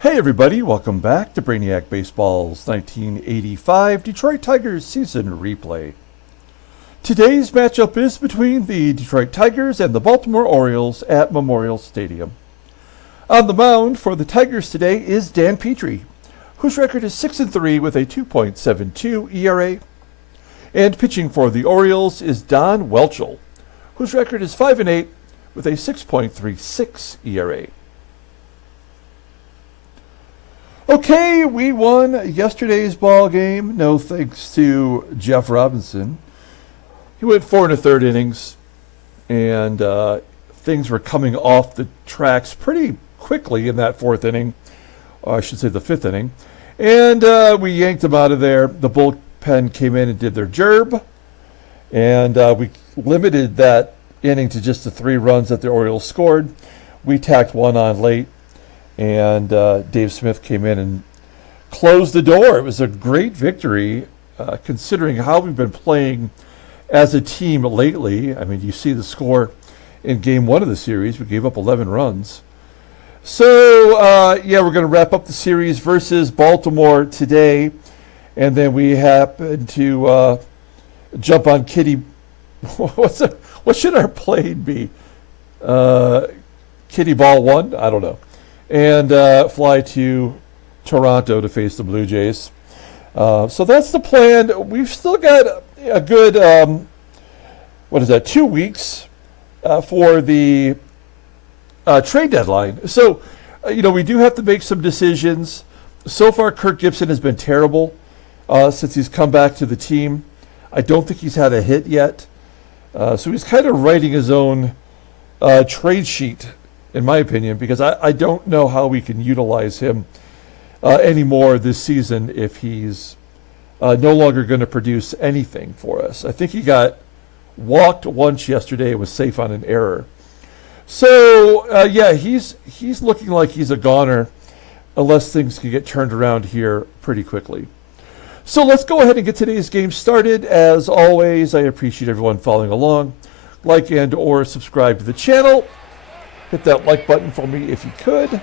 Hey everybody, welcome back to Brainiac Baseball's 1985 Detroit Tigers season replay. Today's matchup is between the Detroit Tigers and the Baltimore Orioles at Memorial Stadium. On the mound for the Tigers today is Dan Petry, whose record is 6-3 with a 2.72 ERA. And pitching for the Orioles is Don Welchel, whose record is 5-8 with a 6.36 ERA. Okay, we won yesterday's ball game. No thanks to Jeff Robinson. He went 4 1/3 innings, and things were coming off the tracks pretty quickly in that fourth inning, or I should say the fifth inning. And we yanked him out of there. The bullpen came in and did their job, and we limited that inning to just the 3 runs that the Orioles scored. We tacked one on late, and Dave Smith came in and closed the door. It was a great victory, considering how we've been playing as a team lately. I mean, you see the score in Game 1 of the series. We gave up 11 runs. So, yeah, we're going to wrap up the series versus Baltimore today, and then we happen to jump on Kitty. What should our play be? Kitty Ball 1? I don't know. And fly to Toronto to face the Blue Jays. So that's the plan. We've still got a good, 2 weeks for the trade deadline. So, we do have to make some decisions. So far, Kirk Gibson has been terrible since he's come back to the team. I don't think he's had a hit yet. So he's kind of writing his own trade sheet, in my opinion, because I don't know how we can utilize him anymore this season if he's no longer going to produce anything for us. I think he got walked once yesterday and was safe on an error. So, yeah, he's looking like he's a goner unless things can get turned around here pretty quickly. So let's go ahead and get today's game started. As always, I appreciate everyone following along. Like and or subscribe to the channel. Hit that like button for me if you could.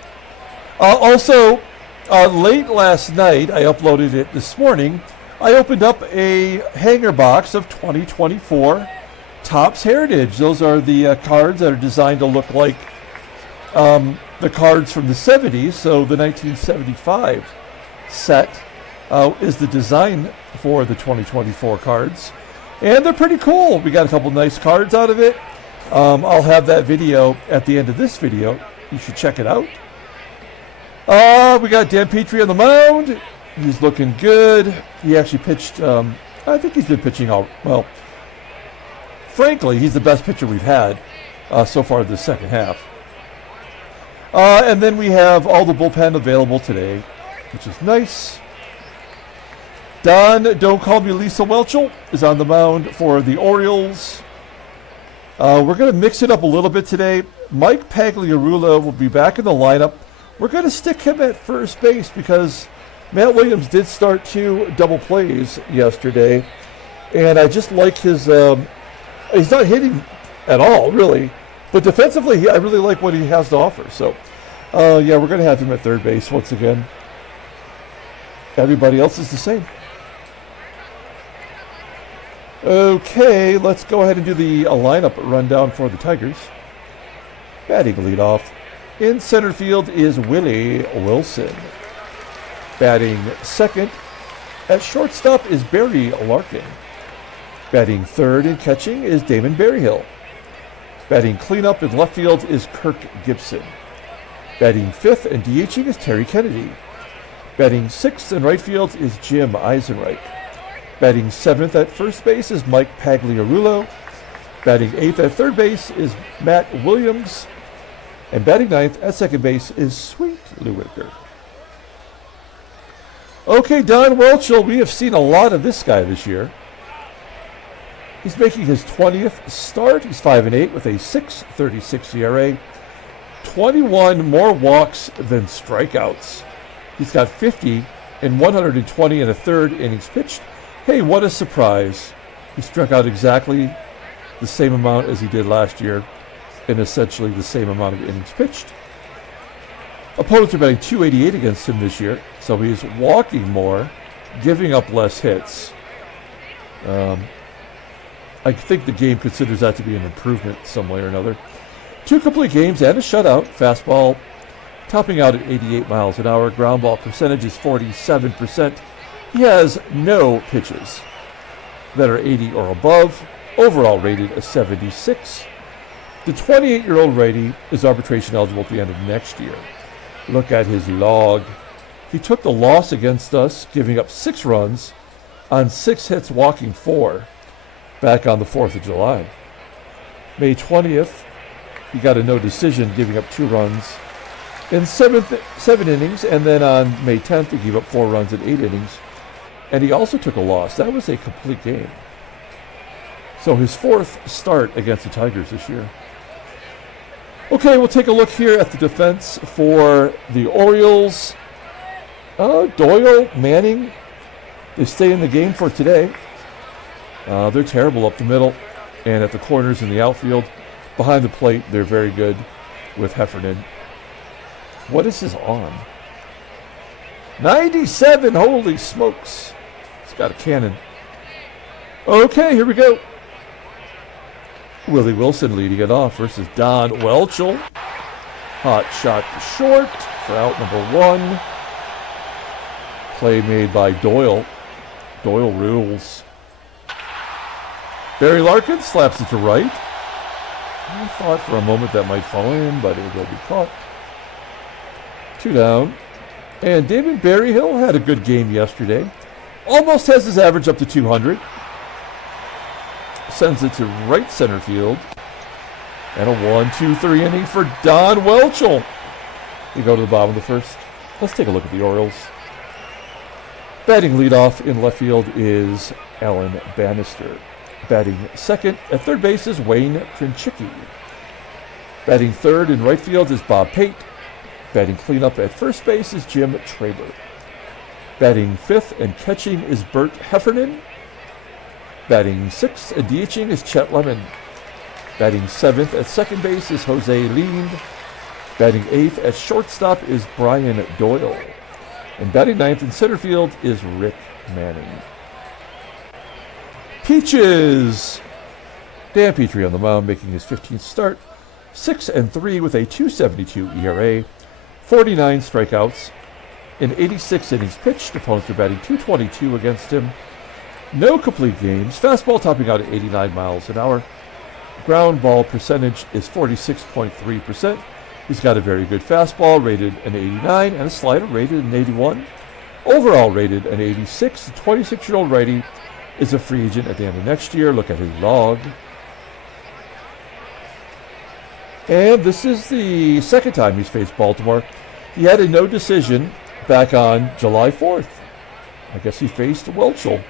Also, late last night, I uploaded it this morning, I opened up a hanger box of 2024 Topps Heritage. Those are the cards that are designed to look like the cards from the 70s. So the 1975 set is the design for the 2024 cards. And they're pretty cool. We got a couple nice cards out of it. I'll have that video at the end of this video. You should check it out. We got Dan Petry on the mound. He's looking good. He actually pitched, I think he's been pitching all, well, frankly, he's the best pitcher we've had so far this second half. And then we have all the bullpen available today, which is nice. Don, don't call me Lisa Welchel, is on the mound for the Orioles. We're going to mix it up a little bit today. Mike Pagliarulo will be back in the lineup. We're going to stick him at first base because Matt Williams did start 2 double plays yesterday. And I just like his, he's not hitting at all, really. But defensively, I really like what he has to offer. So, yeah, we're going to have him at third base once again. Everybody else is the same. Okay, let's go ahead and do the lineup rundown for the Tigers. Batting leadoff. In center field is Willie Wilson. Batting second at shortstop is Barry Larkin. Batting third and catching is Damon BERRYHILL. Batting cleanup in left field is Kirk Gibson. Batting fifth and DHing is Terry Kennedy. Batting sixth in right field is Jim EISENREICH. Batting seventh at first base is Mike Pagliarulo. Batting eighth at third base is Matt Williams. And batting ninth at second base is Sweet Lou Whitaker. Okay, Don Welchel, we have seen a lot of this guy this year. He's making his 20th start. He's 5-8 with a 6.36 ERA. 21 more walks than strikeouts. He's got 50 in 120 and a third innings pitched. Hey, what a surprise. He struck out exactly the same amount as he did last year in essentially the same amount of innings pitched. Opponents are batting .288 against him this year, so he's walking more, giving up less hits. I think the game considers that to be an improvement some way or another. 2 complete games and a shutout. Fastball topping out at 88 miles an hour. Ground ball percentage is 47%. He has no pitches that are 80 or above. Overall rated a 76. The 28-year-old righty is arbitration eligible at the end of next year. Look at his log. He took the loss against us, giving up 6 runs on 6 hits, walking 4, back on the 4th of July. May 20th, he got a no decision, giving up 2 runs in 7 innings, and then on May 10th, he gave up 4 runs in 8 innings, and he also took a loss. That was a complete game. So his 4th start against the Tigers this year. Okay, we'll take a look here at the defense for the Orioles. Doyle, Manning, they stay in the game for today. They're terrible up the middle and at the corners in the outfield. Behind the plate, they're very good with Heffernan. What is his arm? 97, holy smokes. He's got a cannon. Okay, here we go. Willie Wilson leading it off versus Don Welchel. Hot shot to short for out number 1. Play made by Doyle. Doyle rules. Barry Larkin slaps it to right. I thought for a moment that might fall in, but it will be caught. 2 down. And Damon Berryhill had a good game yesterday. Almost has his average up to 200. Sends it to right center field. And a 1-2-3 inning for Don Welchel. We go to the bottom of the 1st. Let's take a look at the Orioles. Batting leadoff in left field is Alan Bannister. Batting second at third base is Wayne KRENCHICKI. Batting third in right field is Bob Pate. Batting cleanup at first base is Jim TRABER. Batting fifth and catching is Bert Heffernan. Batting sixth and DHing is Chet Lemon. Batting seventh at second base is Jose Lind. Batting eighth at shortstop is Brian Doyle. And batting ninth in center field is Rick Manning. Peaches! Dan Petry on the mound, making his 15th start. 6-3 with a .272 ERA. 49 strikeouts. In 86 innings pitched, opponents are batting .222 against him. No complete games. Fastball topping out at 89 miles an hour. Ground ball percentage is 46.3%. He's got a very good fastball, rated an 89, and a slider rated an 81. Overall rated an 86. The 26-year-old righty is a free agent at the end of next year. Look at his log. And this is the second time he's faced Baltimore. He had a no decision back on July 4th. I guess he faced Welchel.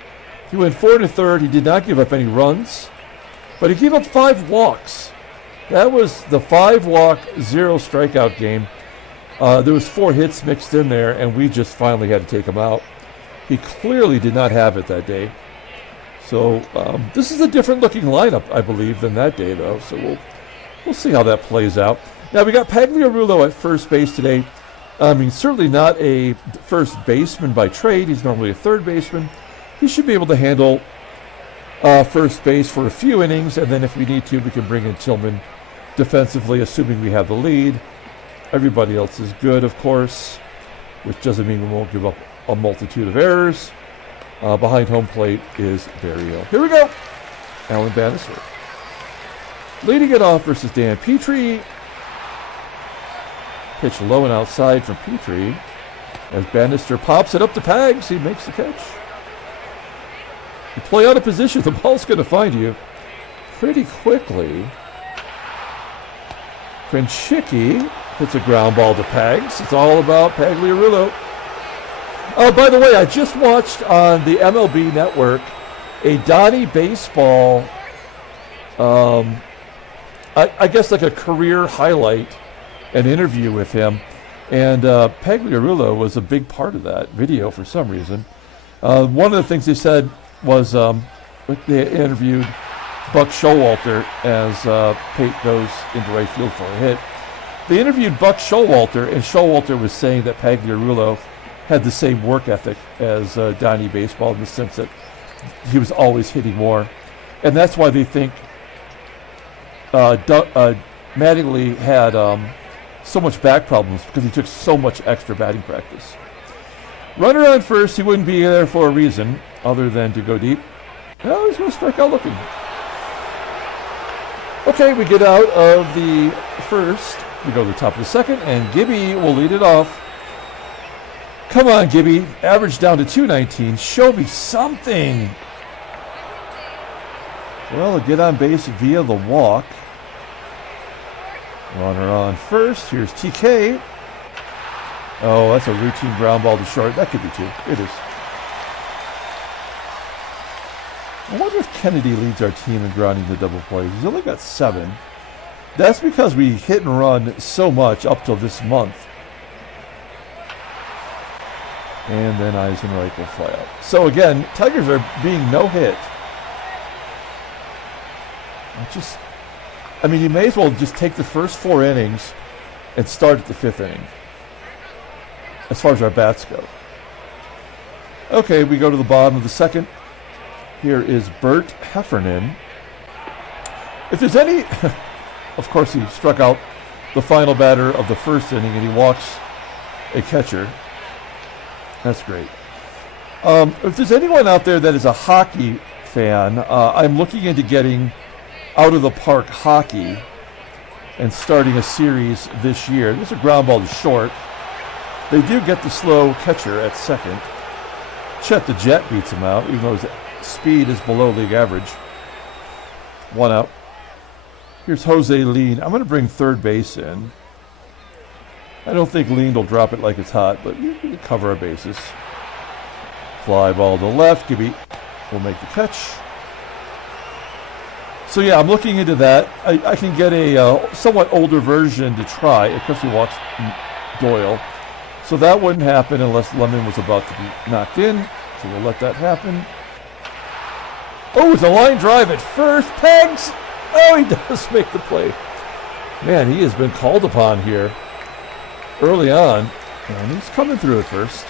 He went 4 1/3. He did not give up any runs, but he gave up 5 walks. That was the 5-walk, 0 strikeout game. There was 4 hits mixed in there, and we just finally had to take him out. He clearly did not have it that day. So this is a different looking lineup, I believe, than that day, though. So we'll see how that plays out. Now we got Pagliarulo at first base today. I mean, certainly not a first baseman by trade. He's normally a third baseman. He should be able to handle first base for a few innings, and then if we need to, we can bring in Tillman defensively, assuming we have the lead. Everybody else is good, of course, which doesn't mean we won't give up a multitude of errors. Behind home plate is BERRYHILL. Here we go. Alan Bannister. Leading it off versus Dan Petry. Pitch low and outside from Petry. As Bannister pops it up to Pags, he makes the catch. You play out of position, the ball's going to find you pretty quickly. KRENCHICKI hits a ground ball to Pags. It's all about Pagliarulo. Oh, by the way, I just watched on the MLB Network a Donnie Baseball, I guess like a career highlight, an interview with him. And Pagliarulo was a big part of that video for some reason. One of the things they said was they interviewed Buck Showalter as Pate goes into right field for a hit. They interviewed Buck Showalter, and Showalter was saying that Pagliarulo had the same work ethic as Donnie Baseball in the sense that he was always hitting more. And that's why they think Mattingly had so much back problems, because he took so much extra batting practice. Runner on first, he wouldn't be there for a reason other than to go deep. Well, he's going to strike out looking. Okay, we get out of the first. We go to the top of the second, and Gibby will lead it off. Come on, Gibby. Average down to 219. Show me something. Well, a get on base via the walk. Runner on first. Here's TK. Oh, that's a routine ground ball to short. That could be two. It is. I wonder if Kennedy leads our team in grounding to double plays. He's only got 7. That's because we hit and run so much up till this month. And then EISENREICH will fly out. So again, Tigers are being no hit. I mean, you may as well just take the first 4 innings and start at the 5th inning, as far as our bats go. Okay, we go to the bottom of the second. Here is Bert Heffernan. If there's any... Of course, he struck out the final batter of the first inning, and he walks a catcher. That's great. If there's anyone out there that is a hockey fan, I'm looking into getting out of the park hockey and starting a series this year. There's a ground ball to short. They do get the slow catcher at second. Chet the Jet beats him out, even though his speed is below league average. 1 out. Here's Jose Lean. I'm going to bring third base in. I don't think Lean will drop it like it's hot, but you can cover our bases. Fly ball to left. Gibby will make the catch. So yeah, I'm looking into that. I can get a somewhat older version to try, especially watch Doyle. So that wouldn't happen unless Lemon was about to be knocked in. So we'll let that happen. Oh, it's a line drive at first. Pegs! Oh, he does make the play. Man, he has been called upon here early on. And he's coming through at first.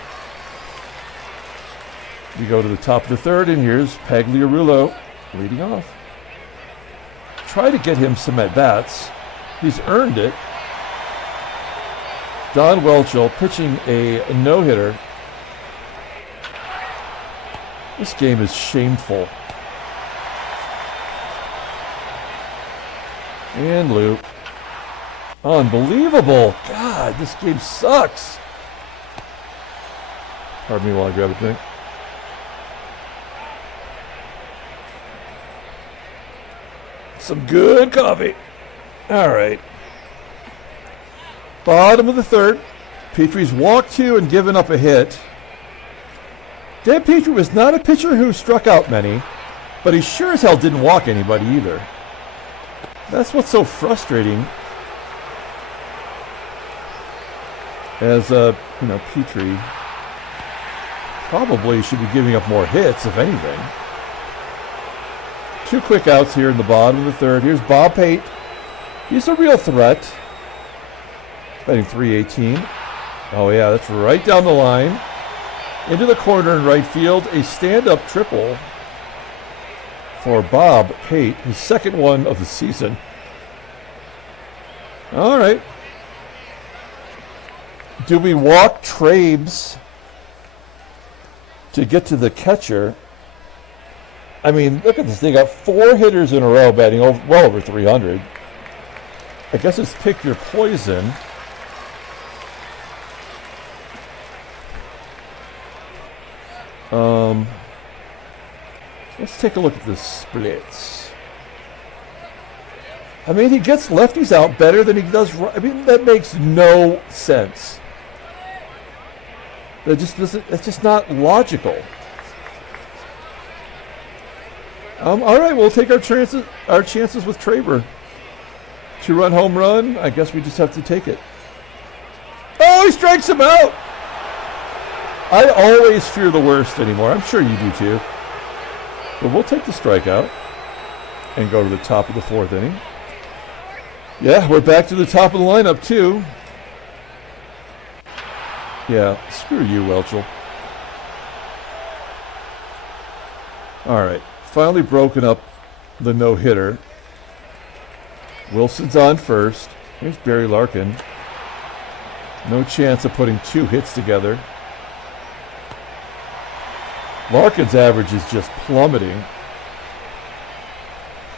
We go to the top of the third, and here's Pagliarulo leading off. Try to get him some at-bats. He's earned it. Don Welchel pitching a no-hitter. This game is shameful. And loop. Unbelievable. God, this game sucks. Pardon me while I grab a drink. Some good coffee. All right. Bottom of the third. Petry's walked 2 and given up a hit. Dan Petry was not a pitcher who struck out many, but he sure as hell didn't walk anybody either. That's what's so frustrating. As Petry probably should be giving up more hits, if anything. 2 quick outs here in the bottom of the third. Here's Bob Pate. He's a real threat. Batting .318. Oh yeah, that's right down the line. Into the corner in right field. A stand-up triple for Bob Pate, his second one of the season. All right. Do we walk Trabes to get to the catcher? I mean, look at this. They got 4 hitters in a row batting well over 300. I guess it's pick your poison. Let's take a look at the splits. I mean, he gets lefties out better than he does. I mean, that makes no sense. That just doesn't. It's just not logical. All right, we'll take our chances with TRABER. 2-run home run. I guess we just have to take it. Oh, he strikes him out. I always fear the worst anymore. I'm sure you do too. But we'll take the strikeout and go to the top of the 4th inning. Yeah, we're back to the top of the lineup, too. Yeah, screw you, Welchel. All right, finally broken up the no-hitter. Wilson's on first. Here's Barry Larkin. No chance of putting 2 hits together. Larkin's average is just plummeting.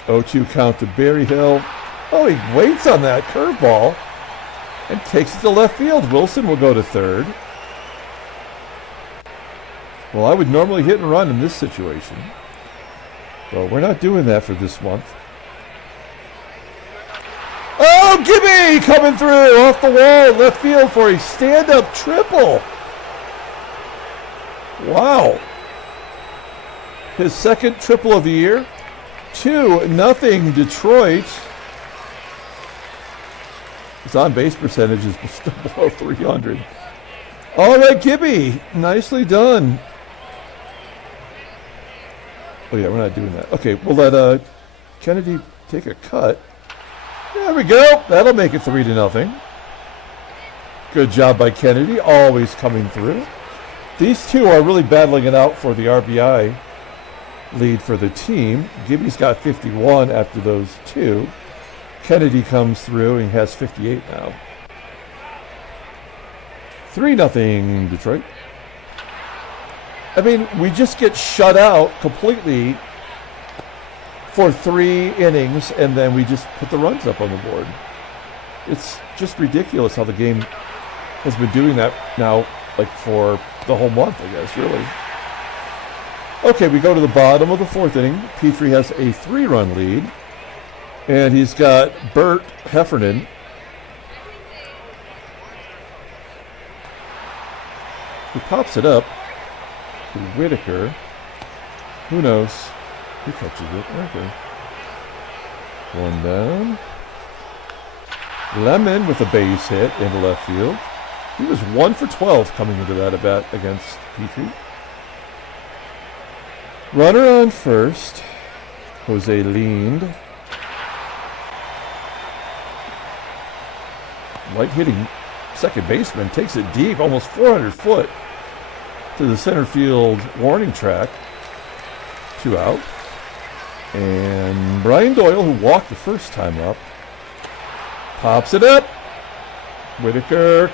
0-2 count to Berryhill. Oh, he waits on that curveball and takes it to left field. Wilson will go to third. Well, I would normally hit and run in this situation. But we're not doing that for this month. Oh, Gibby coming through off the wall, left field for a stand-up triple. Wow. His second triple of the year. 2-0 Detroit. His on-base percentage is still below 300. All right, Gibby. Nicely done. Oh, yeah, we're not doing that. Okay, we'll let Kennedy take a cut. There we go. That'll make it 3-0. Good job by Kennedy, always coming through. These two are really battling it out for the RBI lead for the team. Gibby's got 51 after those 2. Kennedy comes through and he has 58 now. 3-0 Detroit. I mean, we just get shut out completely for 3 innings, and then we just put the runs up on the board. It's just ridiculous how the game has been doing that now, like for the whole month, I guess, really. Okay, we go to the bottom of the 4th inning. Petry has a 3-run lead, and he's got Bert Heffernan. He pops it up to Whitaker. Who knows? He catches it. Okay. 1 down. Lemon with a base hit into left field. He was 1 for 12 coming into that at bat against Petry. Runner on first. Jose leaned. Light hitting second baseman takes it deep, almost 400 foot to the center field warning track. 2 out. And Brian Doyle, who walked the first time up, pops it up. Whitaker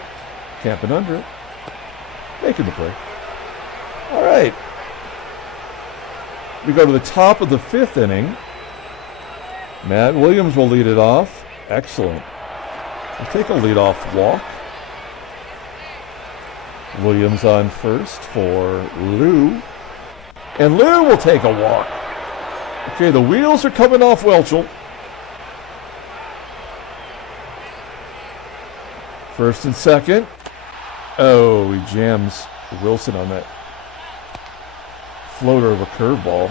camping under it. Making the play. All right. We go to the top of the 5th inning. Matt Williams will lead it off. Excellent. We'll take a leadoff walk. Williams on first for Lou. And Lou will take a walk. Okay, the wheels are coming off Welchel. First and second. Oh, he jams Wilson on that floater of a curveball.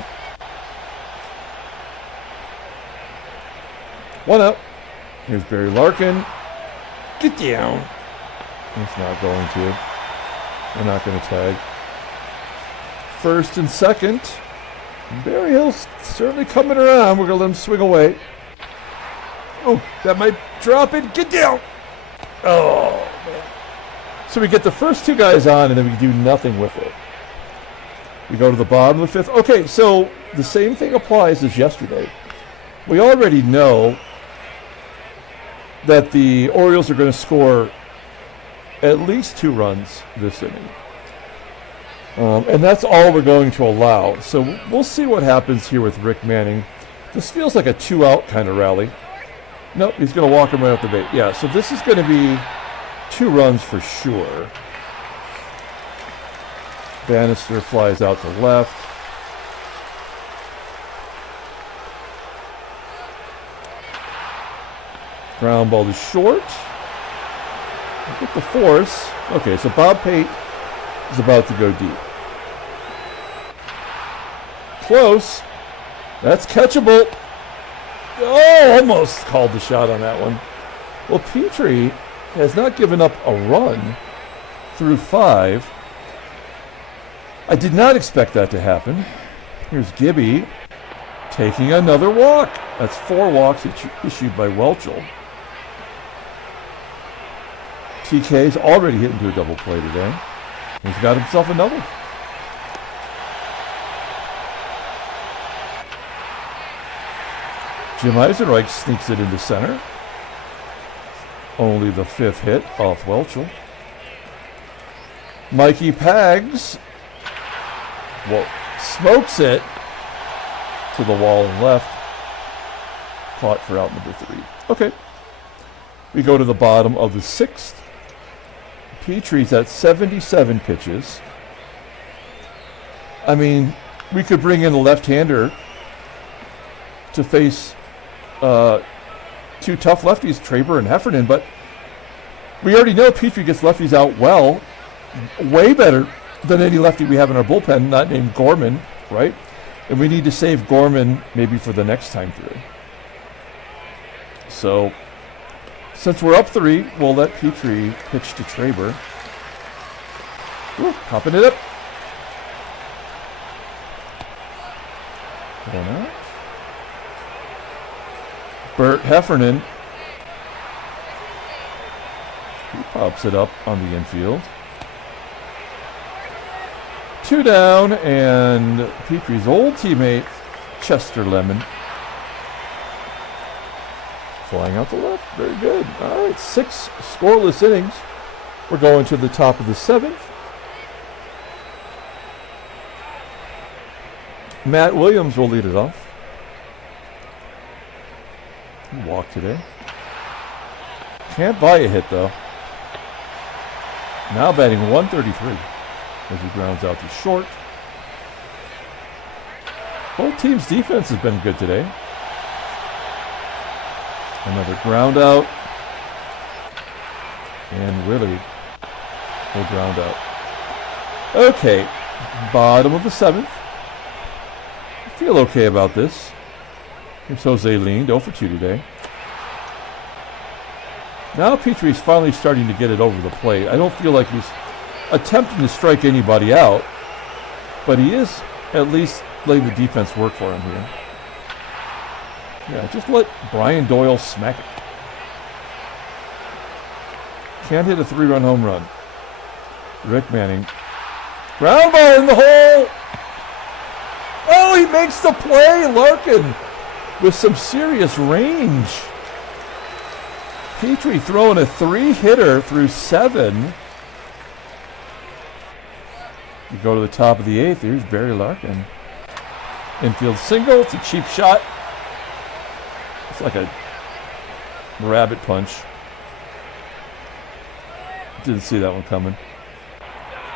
1 out. Here's Barry Larkin. Get down. He's not going to. We're not going to tag. First and second. Berryhill's certainly coming around. We're going to let him swing away. Oh, that might drop it. Get down. Oh, man. So we get the first 2 guys on, and then we do nothing with it. We go to the bottom of the 5th. Okay, so the same thing applies as yesterday. We already know that the Orioles are going to score at least 2 runs this inning. And that's all we're going to allow. So we'll see what happens here with Rick Manning. This feels like a 2-out kind of rally. Nope, he's going to walk him right off the bat. Yeah, so this is going to be 2 runs for sure. Bannister flies out to left. Ground ball to short. Look at the force. Okay, so Bob Pate is about to go deep. Close. That's catchable. Oh, almost called the shot on that one. Well, Petry has not given up a run through 5. I did not expect that to happen. Here's Gibby taking another walk. That's 4 walks issued by Welchel. TK's already hit into a double play today. He's got himself another. Jim EISENREICH sneaks it into center. Only the 5th hit off Welchel. Mikey Pags, well, smokes it to the wall and left. Caught for out number 3. Okay. We go to the bottom of the 6th. Petry's at 77 pitches. I mean, we could bring in a left-hander to face 2 tough lefties, TRABER and HEFFERNAN, but we already know Petry gets lefties out well, way better than any lefty we have in our bullpen, not named Gorman, right? And we need to save Gorman maybe for the next time through. So, since we're up 3, we'll let Petry pitch to TRABER. Ooh, popping it up. Going out. Bert Heffernan. He pops it up on the infield. 2 down, and Petry's old teammate, Chester Lemon, flying out the left. Very good. All right, 6 scoreless innings. We're going to the top of the 7th. Matt Williams will lead it off. He walked today. Can't buy a hit, though. Now batting 133 as he grounds out to short. Both teams' defense has been good today. Another ground out. And Willie will ground out. Okay, bottom of the 7th. I feel okay about this. Here's Jose leaned 0 for 2 today. Now Petry's finally starting to get it over the plate. I don't feel like he's attempting to strike anybody out, but he is at least letting the defense work for him here. Yeah, just let Brian Doyle smack it. Can't hit a 3-run home run. Rick Manning. Ground ball in the hole! Oh, he makes the play! Larkin with some serious range. Petry throwing a 3-hitter through 7. You go to the top of the 8th. Here's Barry Larkin. Infield single. It's a cheap shot. It's like a rabbit punch. Didn't see that one coming.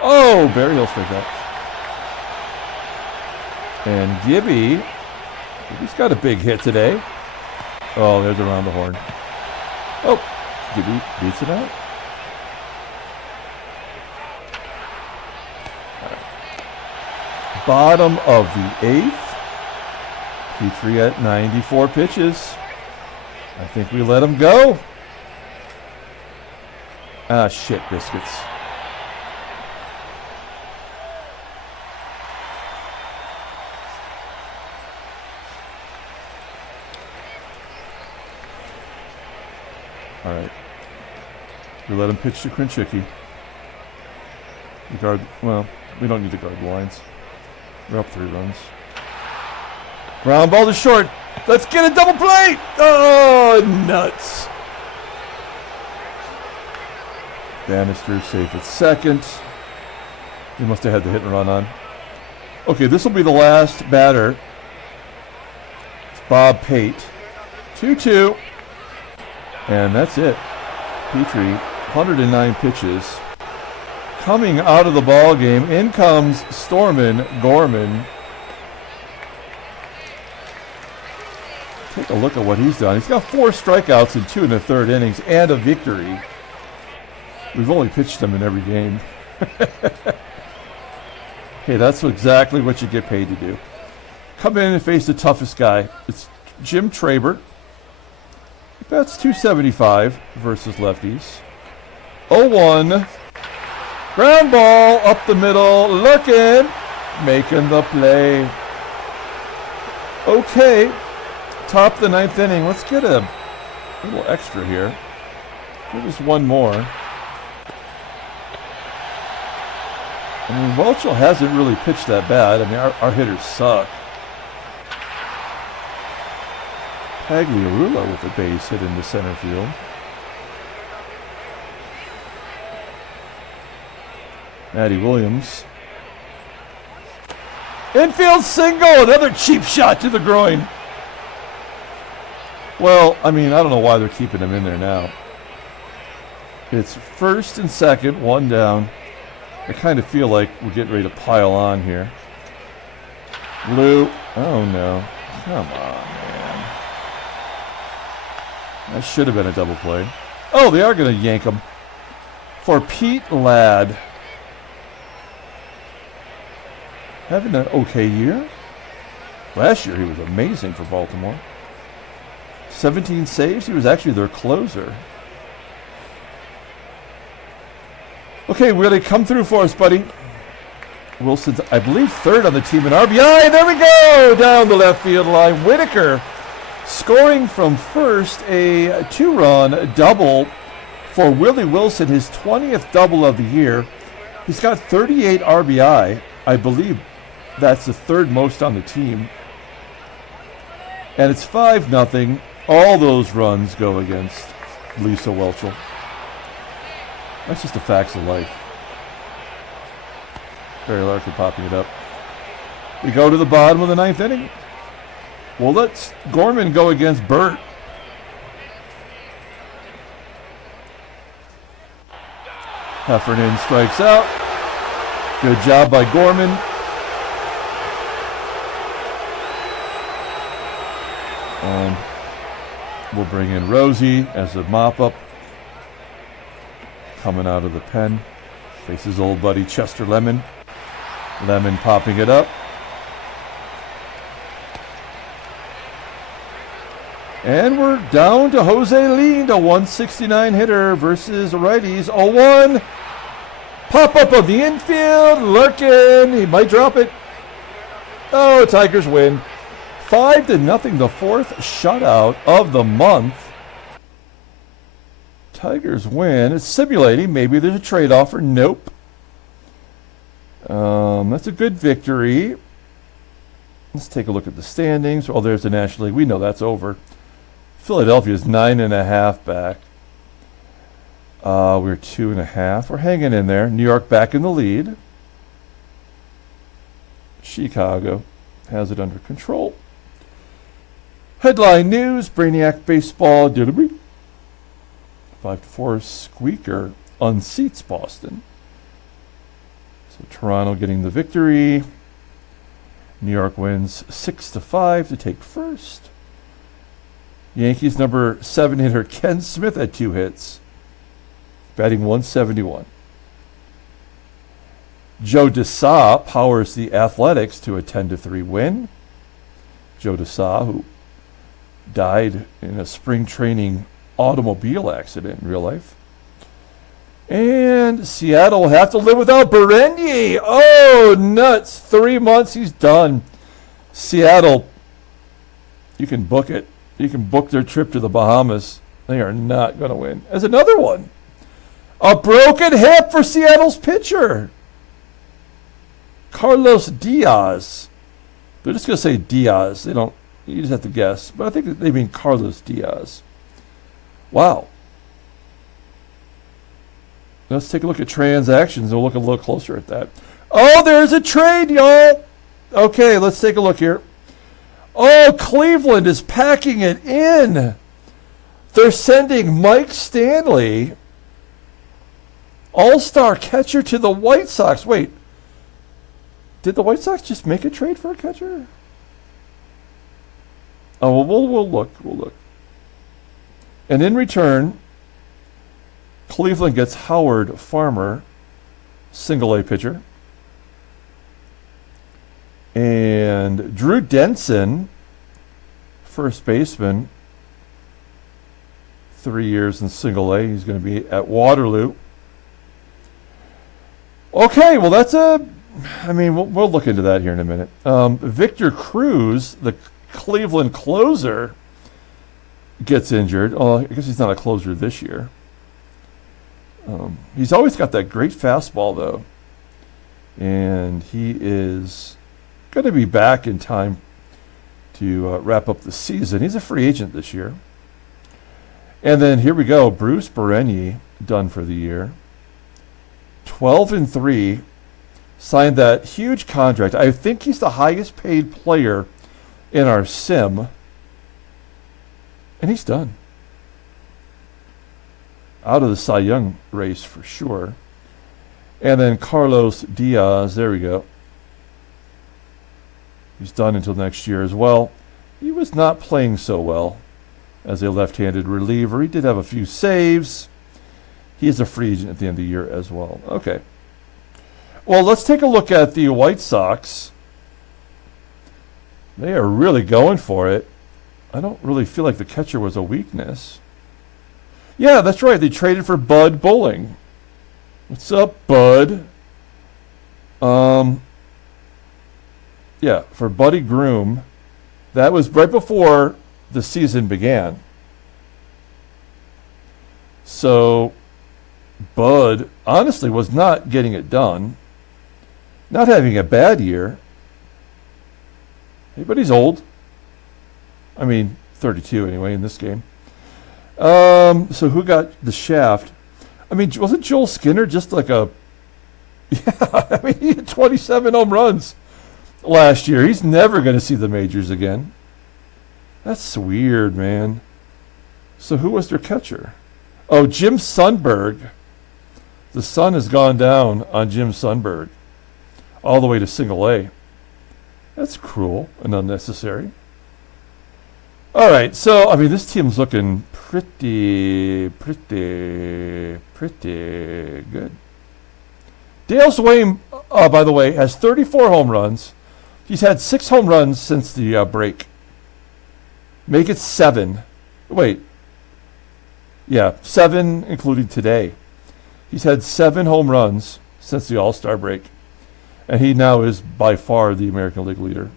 Oh, BERRYHILL straight out. And Gibby's got a big hit today. Oh, there's around the horn. Oh, Gibby beats it out. Right. Bottom of the 8th. Petry at 94 pitches. I think we let him go. Ah, shit, biscuits. All right. We let him pitch to KRENCHICKI. Well, we don't need to guard the lines. We're up 3 runs. Ground ball to short. Let's get a double play. Oh, nuts. Bannister safe at second. He must have had the hit and run on. Okay, this will be the last batter. It's Bob Pate. 2-2. And that's it. Petry, 109 pitches. Coming out of the ball game, in comes Stormin Gorman. Take a look at what he's done. He's got 4 strikeouts in 2 1/3 innings and a victory. We've only pitched him in every game. Hey, that's exactly what you get paid to do. Come in and face the toughest guy. It's Jim TRABER. That's 275 versus lefties. 0-1. Ground ball up the middle. Looking. Making the play. Okay. Top of the 9th inning. Let's get a little extra here. Give us one more. I mean, Welchel hasn't really pitched that bad. I mean, our hitters suck. Pagliarulo with a base hit into center field. Matty Williams. Infield single! Another cheap shot to the groin. Well, I mean, I don't know why they're keeping him in there now. It's first and second, one down. I kind of feel like we're getting ready to pile on here. Lou. Oh, no. Come on, man. That should have been a double play. Oh, they are going to yank him. For Pete Ladd. Having an okay year. Last year he was amazing for Baltimore. 17 saves. He was actually their closer. Okay, we're going to come through for us, buddy. Wilson's, I believe, third on the team in RBI. There we go! Down the left field line. Whitaker scoring from first, a two-run double for Willie Wilson, his 20th double of the year. He's got 38 RBI. I believe that's the third most on the team. And it's 5-0. All those runs go against Lisa Welchel. That's just the facts of life. Barry Larkin popping it up. We go to the bottom of the ninth inning. Well, let's Gorman go against Bert. Heffernan strikes out. Good job by Gorman. And we'll bring in Rosie as a mop-up. Coming out of the pen. Faces old buddy Chester Lemon. Lemon popping it up. And we're down to Jose Lean, the 169 hitter versus righties. 0-1. Pop up of the infield. Larkin. He might drop it. Oh, Tigers win. 5-0, the fourth shutout of the month. Tigers win. It's simulating. Maybe there's a trade offer. Nope. That's a good victory. Let's take a look at the standings. Oh, there's the National League. We know that's over. Philadelphia's 9.5 back. We're 2.5. We're hanging in there. New York back in the lead. Chicago has it under control. Headline news: Brainiac baseball. 5-4 squeaker unseats Boston. So Toronto getting the victory. New York wins 6-5 to take first. Yankees number 7 hitter Ken Smith had 2 hits, batting .171. Joe DeSa powers the Athletics to a 10-3 win. Joe DeSa, who died in a spring training automobile accident in real life. And Seattle will have to live without Berenyi. Oh, nuts. 3 months, he's done. Seattle, you can book it. You can book their trip to the Bahamas. They are not going to win. As another one. A broken hip for Seattle's pitcher. Carlos Diaz. They're just going to say Diaz. They don't, you just have to guess. But I think they mean Carlos Diaz. Wow. Let's take a look at transactions. We'll look a little closer at that. Oh, there's a trade, y'all. Okay, let's take a look here. Oh, Cleveland is packing it in. They're sending Mike Stanley, all-star catcher, to the White Sox. Wait, did the White Sox just make a trade for a catcher? Oh, well, we'll look. We'll look. And in return, Cleveland gets Howard Farmer, single-A pitcher. And Drew Denson, first baseman, 3 years in single-A. He's going to be at Waterloo. Okay, well, that's we'll look into that here in a minute. Victor Cruz, the Cleveland closer, gets injured. Oh, I guess he's not a closer this year. He's always got that great fastball, though. And he is going to be back in time to wrap up the season. He's a free agent this year. And then here we go. Bruce Berenyi, done for the year. 12-3. Signed that huge contract. I think he's the highest paid player in our sim. And he's done. Out of the Cy Young race for sure. And then Carlos Diaz, there we go. He's done until next year as well. He was not playing so well as a left-handed reliever. He did have a few saves. He is a free agent at the end of the year as well. Okay. Well, let's take a look at the White Sox. They are really going for it. I don't really feel like the catcher was a weakness. Yeah, that's right. They traded for Bud Bowling. What's up, Bud? Yeah, for Buddy Groom. That was right before the season began. So, Bud honestly was not getting it done. Not having a bad year. Hey, but he's old. I mean, 32 anyway in this game. So who got the shaft? I mean, wasn't Joel Skinner just like a... Yeah, I mean, he had 27 home runs last year. He's never going to see the majors again. That's weird, man. So who was their catcher? Oh, Jim Sundberg. The sun has gone down on Jim Sundberg. All the way to single A. That's cruel and unnecessary. All right, so, I mean, this team's looking pretty good. Dale Swaim, by the way, has 34 home runs. He's had 6 home runs since the break. Make it 7. Wait. Yeah, 7 including today. He's had 7 home runs since the All-Star break. And he now is by far the American League leader.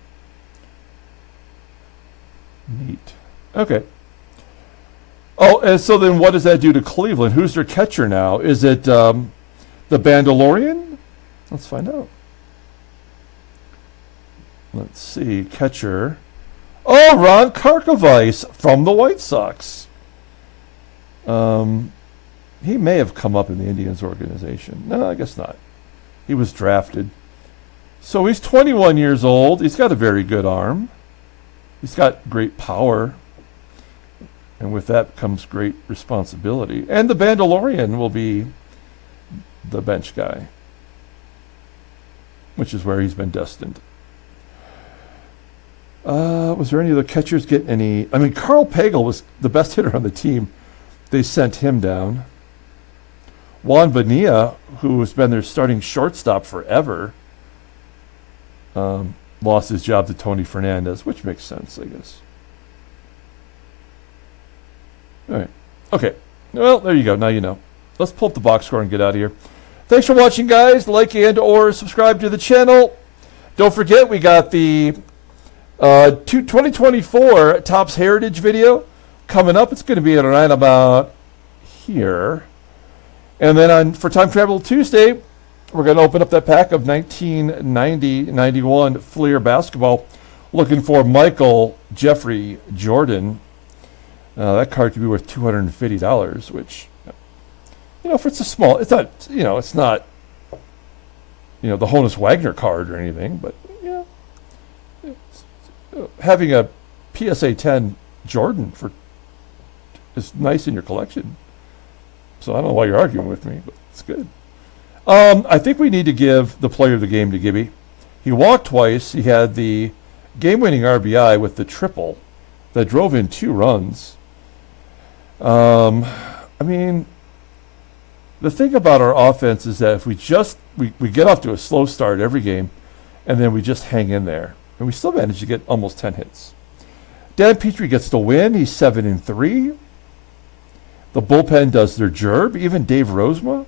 Neat. Okay. Oh, and so then what does that do to Cleveland? Who's their catcher now? Is it the Bandalorian? Let's find out. Let's see. Catcher. Oh, Ron Karkovice from the White Sox. He may have come up in the Indians organization. No, I guess not. He was drafted. So he's 21 years old. He's got a very good arm. He's got great power. And with that comes great responsibility. And the Bandalorian will be the bench guy, which is where he's been destined. Was there any other catchers getting any? I mean, Carl Pagel was the best hitter on the team. They sent him down. Juan Bonilla, who has been their starting shortstop forever, lost his job to Tony Fernandez, which makes sense, I guess. All right. Okay. Well, there you go. Now you know. Let's pull up the box score and get out of here. Thanks for watching, guys. Like and or subscribe to the channel. Don't forget, we got the 2024 Topps Heritage video coming up. It's going to be at around about here. And then for Time Travel Tuesday, we're going to open up that pack of 1990-91 Fleer basketball, looking for Michael Jeffrey Jordan. That card could be worth $250, which, you know, if it's a small, it's not, you know, it's not, you know, the Honus Wagner card or anything, but, you know, having a PSA 10 Jordan is nice in your collection. So I don't know why you're arguing with me, but it's good. I think we need to give the player of the game to Gibby. He walked twice. He had the game-winning RBI with the triple that drove in 2 runs. I mean, the thing about our offense is that if we get off to a slow start every game, and then we just hang in there, and we still manage to get almost 10 hits. Dan Petry gets the win. He's 7-3. The bullpen does their job. Even Dave Rozema.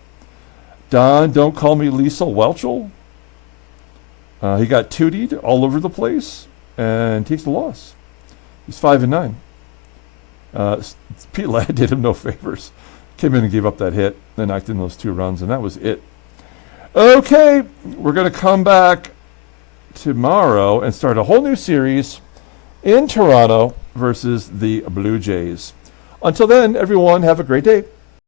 Don, don't call me Lisa Welchel. He got tootied all over the place and takes the loss. He's 5-9. Pete Ladd did him no favors. Came in and gave up that hit, then knocked in those 2 runs, and that was it. Okay, we're going to come back tomorrow and start a whole new series in Toronto versus the Blue Jays. Until then, everyone, have a great day.